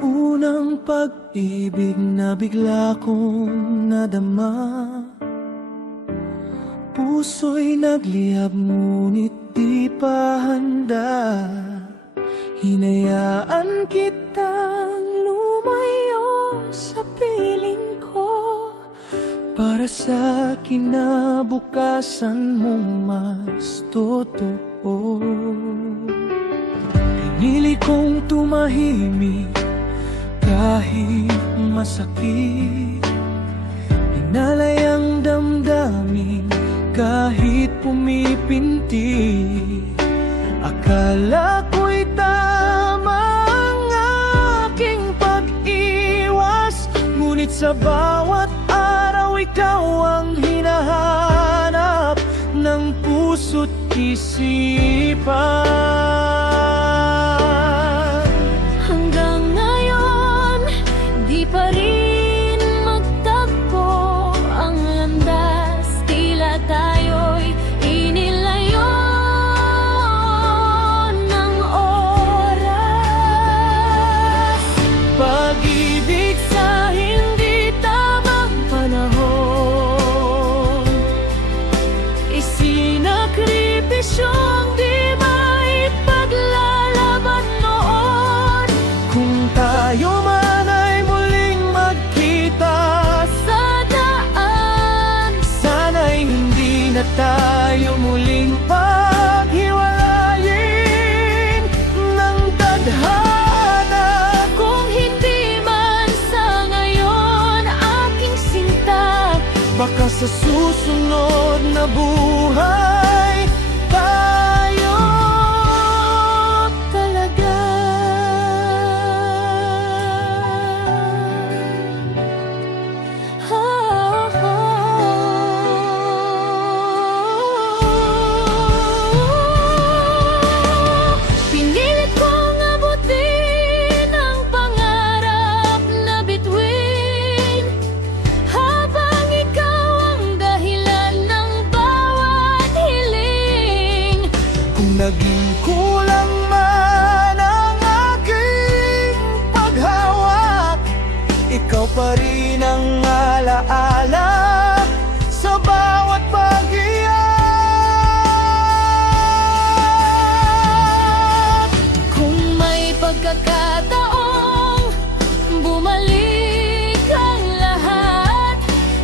unang pag-ibig na bigla kong nadama, puso'y nagliyab ngunit di pa handa. Hinayaan kitang lumayo sa piling ko, para sa kinabukasan mong mas totoo. Pinili kong tumahimik kahit masakit, inalay ang damdamin kahit pumipinti. Akala ko'y tama ang aking pag-iwas, ngunit sa bawat araw ikaw ang hinahanap ng puso't isipan. Hanggang ngayon, di pa rin magtagpo ang landas, tila tayo'y inilayo ng oras. Pag-ibig sa hindi tamang panahon, isinakripisyong di maipaglalaban noon. Kung tayo man ay muling magkita Sa daan, sana'y hindi na tayo muling paghiwalayin ng tadhana. kung hindi man sa ngayon aking sinta, Baka sa susunod na buhay tayo talaga. Pinilit kong abutin ang pangarap na bituin, habang ikaw ang dahilan ng bawat hiling. Kung naging kulang man ang aking paghawak, ikaw pa rin ang alaala sa bawat pag-iyak. Kung may pagkakataong bumalik ang lahat,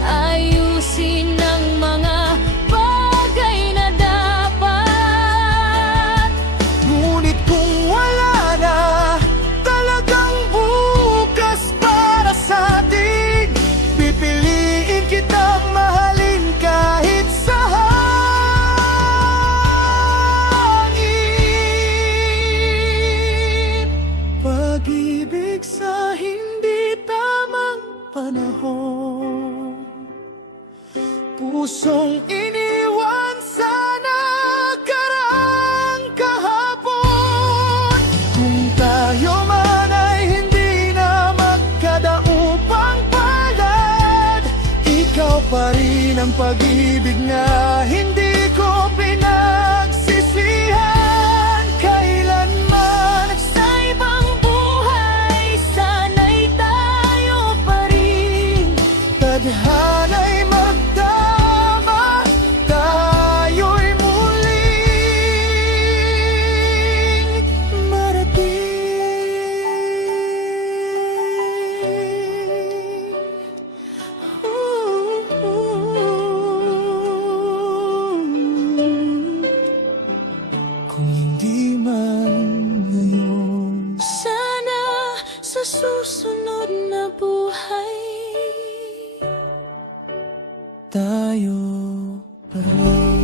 ayusin ang mga bagay na dapat. Ngunit kung wala na talagang bukas para sa atin, pipiliin kitang mahalin kahit sa hangin. Pag-ibig sa hindi tamang panahon, pusong iniwan sa nakaraang kahapon. Kung tayo man ay hindi na magkadaupang palad, ikaw pa rin ang pag-ibig na hindi ko pinagsisihan kailanman. Sa ibang buhay, sana'y tayo pa rin. Tadhana'y magtama, tayo'y muling marating. Kung hindi man ngayon, Sana sa susunod na buhay tayo pa rin.